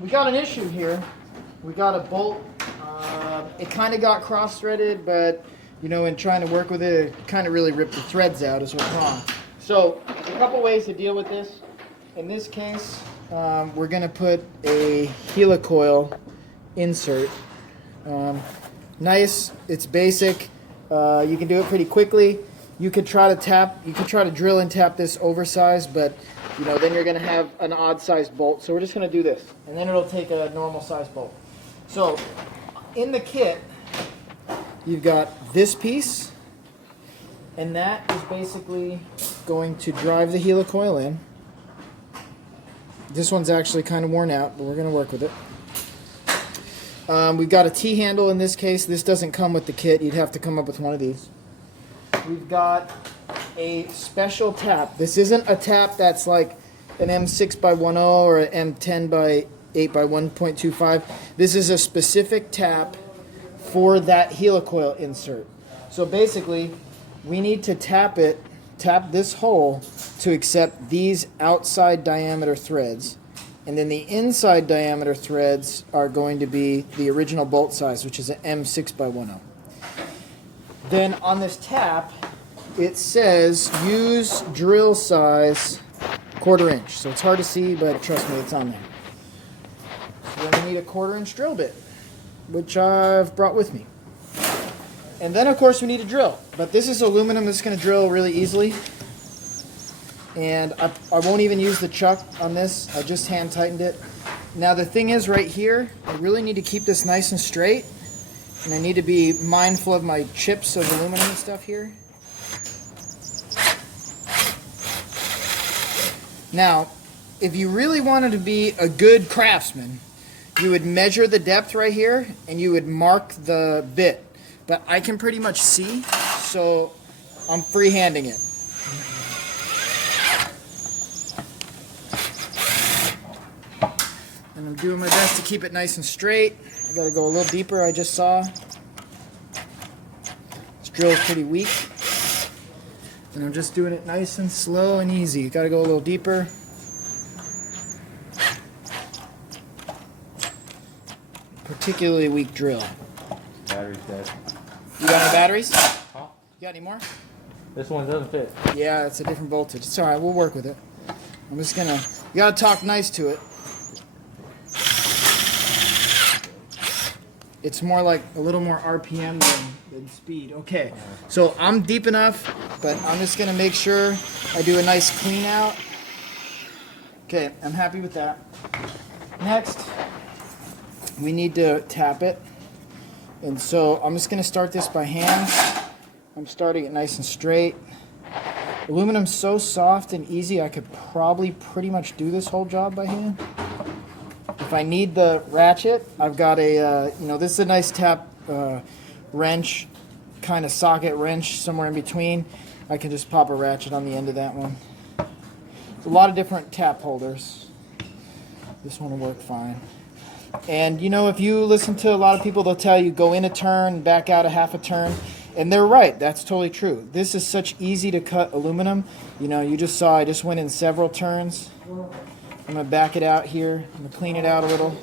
we got an issue here. We got a bolt. It kind of got cross-threaded, but you know, in trying to work with it, it kind of really ripped the threads out is what's wrong. So a couple ways to deal with this. In this case, we're going to put a helicoil insert. Nice, it's basic. You can do it pretty quickly. You could try to drill and tap this oversized, but you know, then you're going to have an odd sized bolt. So we're just going to do this, and then it'll take a normal sized bolt. So in the kit, you've got this piece, and that is basically going to drive the helicoil in. This one's actually kind of worn out, but we're going to work with it. We've got a T-handle in this case. This doesn't come with the kit. You'd have to come up with one of these. We've got a special tap. This isn't a tap that's like an M6x10 or an M10x8x1.25. This is a specific tap for that helicoil insert. So basically, we need to tap this hole to accept these outside diameter threads. And then the inside diameter threads are going to be the original bolt size, which is an M6x10. Then on this tap, it says use drill size 1/4 inch. So it's hard to see, but trust me, it's on there. So then we need a 1/4 inch drill bit, which I've brought with me. And then, of course, we need a drill. But this is aluminum. This is going to drill really easily. And I won't even use the chuck on this. I just hand tightened it. Now, the thing is right here, I really need to keep this nice and straight. And I need to be mindful of my chips of aluminum and stuff here. Now, if you really wanted to be a good craftsman, you would measure the depth right here and you would mark the bit. But I can pretty much see, so I'm freehanding it. And I'm doing my best to keep it nice and straight. I gotta go a little deeper, I just saw. This drill is pretty weak. And I'm just doing it nice and slow and easy. Gotta go a little deeper. Particularly weak drill. Battery's dead. You got any batteries? Huh? You got any more? This one doesn't fit. Yeah, it's a different voltage. It's alright, we'll work with it. I'm just gonna, you gotta talk nice to it. It's more like a little more RPM than speed. Okay, so I'm deep enough, but I'm just gonna make sure I do a nice clean out. Okay, I'm happy with that. Next, we need to tap it. And so I'm just going to start this by hand. I'm starting it nice and straight. Aluminum's so soft and easy, I could probably pretty much do this whole job by hand. If I need the ratchet, I've got a, this is a nice tap wrench, kind of socket wrench somewhere in between. I can just pop a ratchet on the end of that one. There's a lot of different tap holders. This one will work fine. And you know, if you listen to a lot of people, they'll tell you go in a turn, back out a half a turn. And they're right, that's totally true. This is such easy to cut aluminum. You know, you just saw I just went in several turns. I'm going to back it out here. I'm going to clean it out a little.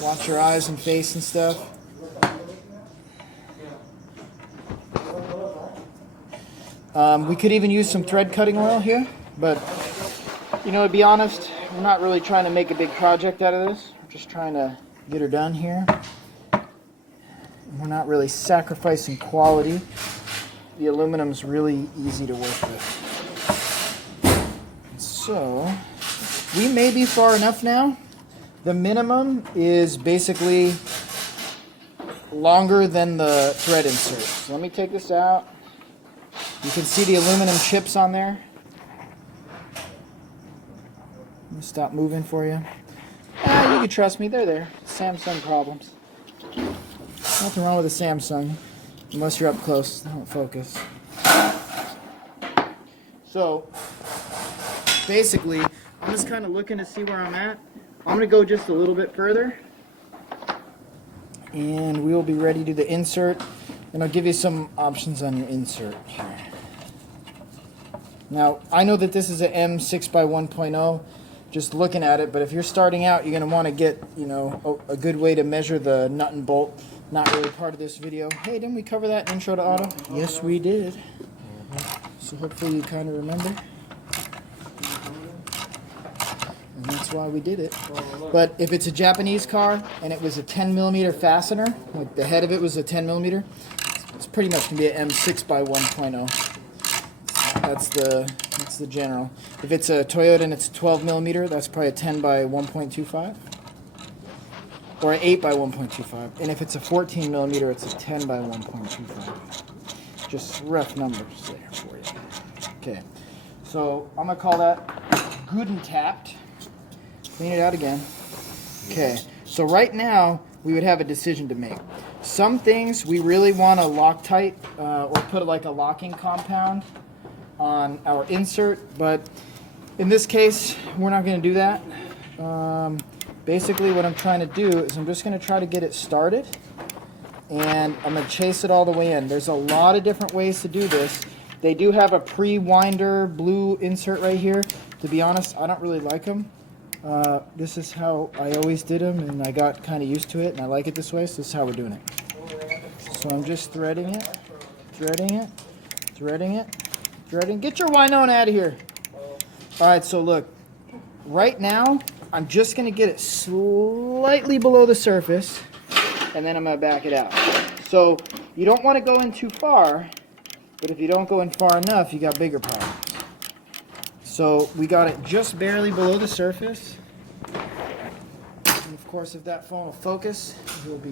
Watch your eyes and face and stuff. We could even use some thread cutting oil here, but you know, to be honest, we're not really trying to make a big project out of this. We're just trying to get her done here. We're not really sacrificing quality. The aluminum's really easy to work with. So, we may be far enough now. The minimum is basically longer than the thread insert. So let me take this out. You can see the aluminum chips on there. Let me stop moving for you. You can trust me, they're there. Samsung problems. Nothing wrong with a Samsung, unless you're up close, they don't focus. So, basically, I'm just kind of looking to see where I'm at. I'm going to go just a little bit further, and we will be ready to do the insert, and I'll give you some options on your insert here. Now, I know that this is an M6x1.0. just looking at it. But if you're starting out, you're going to want to get, you know, a good way to measure the nut and bolt. Not really part of this video. Hey, didn't we cover that in Intro to Auto? Yes, we did. So hopefully you kind of remember. And that's why we did it. But if it's a Japanese car and it was a 10mm fastener, like the head of it was a 10mm, it's pretty much going to be an M6 by 1.0. That's the general. If it's a Toyota and it's a 12mm, that's probably a 10 by 1.25. Or an 8 by 1.25. And if it's a 14mm, it's a 10 by 1.25. Just rough numbers there for you. Okay, so I'm going to call that good and tapped. Clean it out again. Okay, so right now we would have a decision to make. Some things we really want to Loctite or put like a locking compound on our insert, but in this case we're not going to do that. Basically what I'm trying to do is I'm just going to try to get it started, and I'm going to chase it all the way in. There's a lot of different ways to do this. They do have a pre-winder blue insert right here. To be honest, I don't really like them. This is how I always did them, and I got kind of used to it, and I like it this way, so this is how we're doing it. So I'm just threading it, threading it, threading it, threading. Get your Winona out of here. All right, so look, right now, I'm just going to get it slightly below the surface, and then I'm going to back it out. So you don't want to go in too far, but if you don't go in far enough, you got bigger problems. So we got it just barely below the surface. And of course, if that phone will focus, it will be